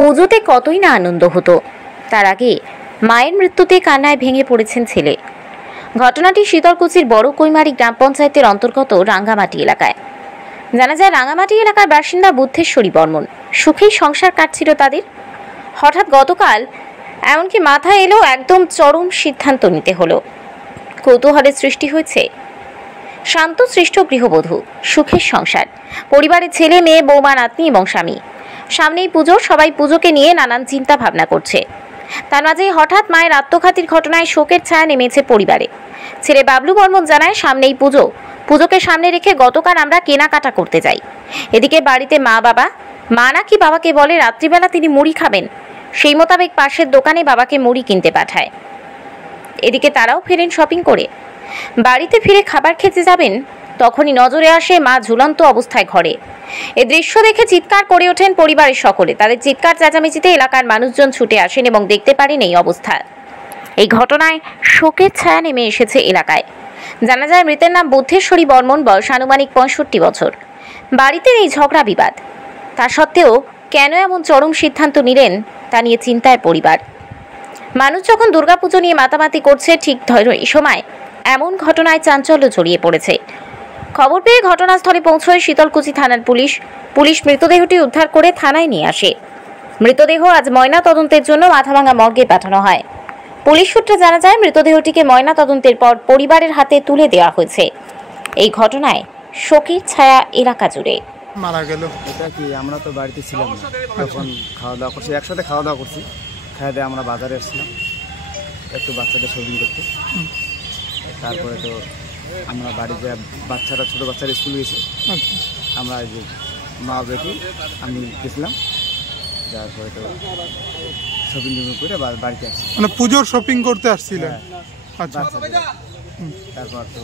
পুজোতে কতই না আনন্দ হতো, তার আগে মায়ের মৃত্যুতে কান্নায় ভেঙে পড়েছেন ছেলে। ঘটনাটি শীতলকুচির বড় কৈমারি গ্রাম পঞ্চায়েতের অন্তর্গত রাঙ্গামাটি এলাকায়। জানা যায়, রাঙ্গামাটি এলাকার বাসিন্দা বুদ্ধেশ্বরী বর্মন। সুখেই সংসার কাটছিল তাদের। হঠাৎ গতকাল এমনকি মাথায় এলো একদম চরম সিদ্ধান্ত নিতে হলো। কৌতূহলের সৃষ্টি হয়েছে শান্ত সৃষ্ট গৃহবধূ, সুখের সংসার, পরিবারের ছেলে মেয়ে, বৌমা, নাতনি এবং স্বামী। সামনেই পুজো, সবাই পুজোকে নিয়ে নানান চিন্তা ভাবনা করছে। তার মাঝে হঠাৎ মায়ের আত্মঘাতীর ঘটনায় শোকের ছায়া নেমেছে পরিবারে। ছেলে বাবলু বর্মন জানায়, সামনেই পুজো, পুজোকে সামনে রেখে গতকাল আমরা কেনাকাটা করতে যাই। এদিকে বাড়িতে মা নাকি বাবাকে বলে রাত্রিবেলা তিনি মুড়ি খাবেন, সেই মোতাবেক পাশের দোকানে বাবাকে মুড়ি কিনতে পাঠায়। এদিকে তারাও ফেরেন শপিং করে। বাড়িতে ফিরে খাবার খেতে যাবেন, তখনই নজরে আসে মা ঝুলন্ত অবস্থায় ঘরে। এই দৃশ্য দেখে চিৎকার করে ওঠেন পরিবারের সকলে। তাদের চিৎকার চেঁচামেচিতে এলাকার মানুষজন ছুটে আসেন এবং দেখতে পারেন এই অবস্থা। এই ঘটনায় শোকের ছায়া নেমে এসেছে এলাকায়। জানা যায়, মৃতের নাম বুদ্ধেশ্বরী বর্মন, বয়স আনুমানিক 65 বছর। বাড়িতে এই ঝগড়া বিবাদ, তা সত্ত্বেও কেন এমন চরম সিদ্ধান্ত নিলেন তা নিয়ে চিন্তায় পরিবার। মানুষ যখন দুর্গাপুজো নিয়ে মাতামাতি করছে, ঠিক এই সময় এমন ঘটনায় চাঞ্চল্য ছড়িয়ে পড়েছে। খবর পেয়ে ঘটনাস্থলে পৌঁছয় শীতলকুচি থানার পুলিশ মৃতদেহটি উদ্ধার করে থানায় নিয়ে আসে। মৃতদেহ আজ ময়না তদন্তের জন্য মাথাভাঙ্গা মর্গে পাঠানো হয়। পুলিশ সূত্রে জানা যায়, মৃতদেহটিকে ময়না তদন্তের পর পরিবারের হাতে তুলে দেওয়া হয়েছে। এই ঘটনায় শোকের ছায়া এলাকা জুড়ে। মারা গেল এটা কি, আমরা তো বাড়িতে ছিলাম না, তখন খাওয়া দাওয়া করছি, একসাথে খাওয়া দাওয়া করছি। খাওয়া দাওয়া আমরা বাজারে এসেছিলাম একটু বাচ্চাদের শপিং করতে। তারপরে তো আমরা বাড়িতে বাচ্চারা, ছোটো বাচ্চারা স্কুল গেছে, আমরা যে মা বেটি আমি গেছিলাম। তারপরে তো শপিং করে বাড়িতে আসছি, মানে পুজোর শপিং করতে আসছিলেন? আচ্ছা। তারপর তো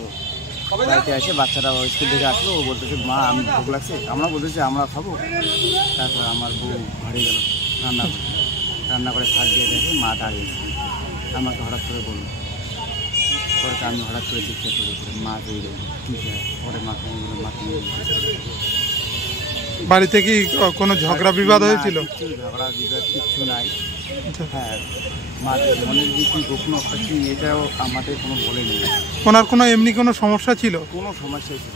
বাড়িতে এসে বাচ্চারা স্কুল থেকে আসলো, ও বলতেছে মা আমি ভোগ লাগছে, আমরা বলতেছি আমরা খাবো। তারপর আমার বউ ঘরে গেল রান্না করে থাক দিয়ে দেখে মা দাঁড়িয়েছে। আমাকে হঠাৎ করে বলল, পরে আমি হঠাৎ করে জিজ্ঞাসা করি মা দিয়ে গেল ঠিক আছে। পরে মাকে বাড়িতে কি কোনো ঝগড়া বিবাদ হয়েছিল? ঝগড়া বিবাদ কিচ্ছু নাই। হ্যাঁ, মাদের মনের যে কি গোপন কি, এটাও আমাদের কোনো বলেনি। ওনার কোনো এমনি কোনো সমস্যা ছিল? কোনো সমস্যা ছিল।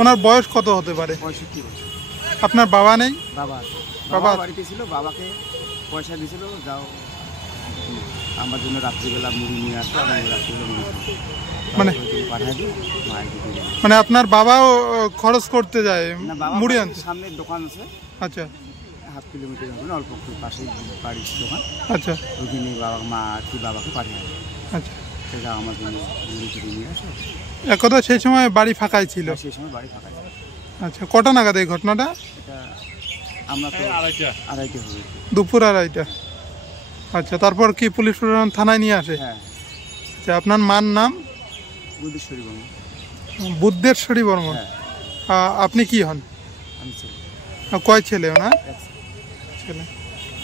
ওনার বয়স কত হতে পারে? 65 বছর। আপনার বাবা নেই? বাবা বাড়িতে ছিল, বাবাকে পয়সা দিয়েছিল, যাও আমার জন্য রাত্রিবেলা মুড়ি নিয়ে আসো, আমি রাত্রিবেলা মুড়ি পাঠাই দিই মায়ের। মানে আপনার বাবাও খরচ করতে যায় মুড়ি আনতে? সামনের দোকান আছে, আচ্ছা, হাফ কিলোমিটার হবে, অল্প পাশে বাড়ির দোকান। আচ্ছা, ওইখানে মা আর কি বাবাকে পাঠিয়ে। আচ্ছা, সেটা আমার জন্য মুড়ি টুড়ি নিয়ে আসো। এক কথা, সেই সময় বাড়ি ফাঁকাই ছিল? সেই সময় বাড়ি ফাঁকাই ছিল। আচ্ছা, কটা নাগাদ এই ঘটনাটা? এটা আমরা তো আড়াইটে হবে, দুপুর আড়াইটা। আচ্ছা, তারপর কি পুলিশ প্রশাসন থানায় নিয়ে আসে? হ্যাঁ। আচ্ছা, আপনার মার নাম? বুদ্ধেশ্বরী বর্মন। বুদ্ধেশ্বরী বর্মন। আপনি কি হন? আমি ছেলে। কয় ছেলে ওনার? ছেলে।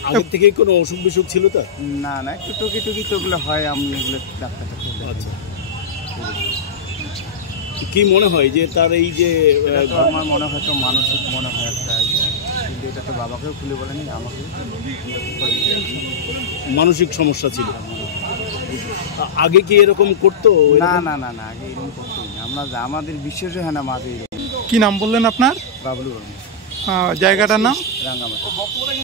আগের থেকে কোনো অসুখ বিসুখ ছিল তো? না না, একটু টুকি তো ওগুলো হয়, আমি এগুলো ডাক্তার। আচ্ছা, কি মনে হয় যে তার এই যে আমার মনে হয় তো মানসিক মনে হয় একটা, কিন্তু এটা তো বাবাকেও খুলে বলেনি, আমাকে মানসিক সমস্যা ছিল। আগে কি এরকম করতো? না না না না, আগে এরকম করতো না। আমাদের বিশ্বাস হয় না মাঝে। কি নাম বললেন আপনার? বাবলু বর্মন। জায়গাটার নাম? রাঙ্গামাটি।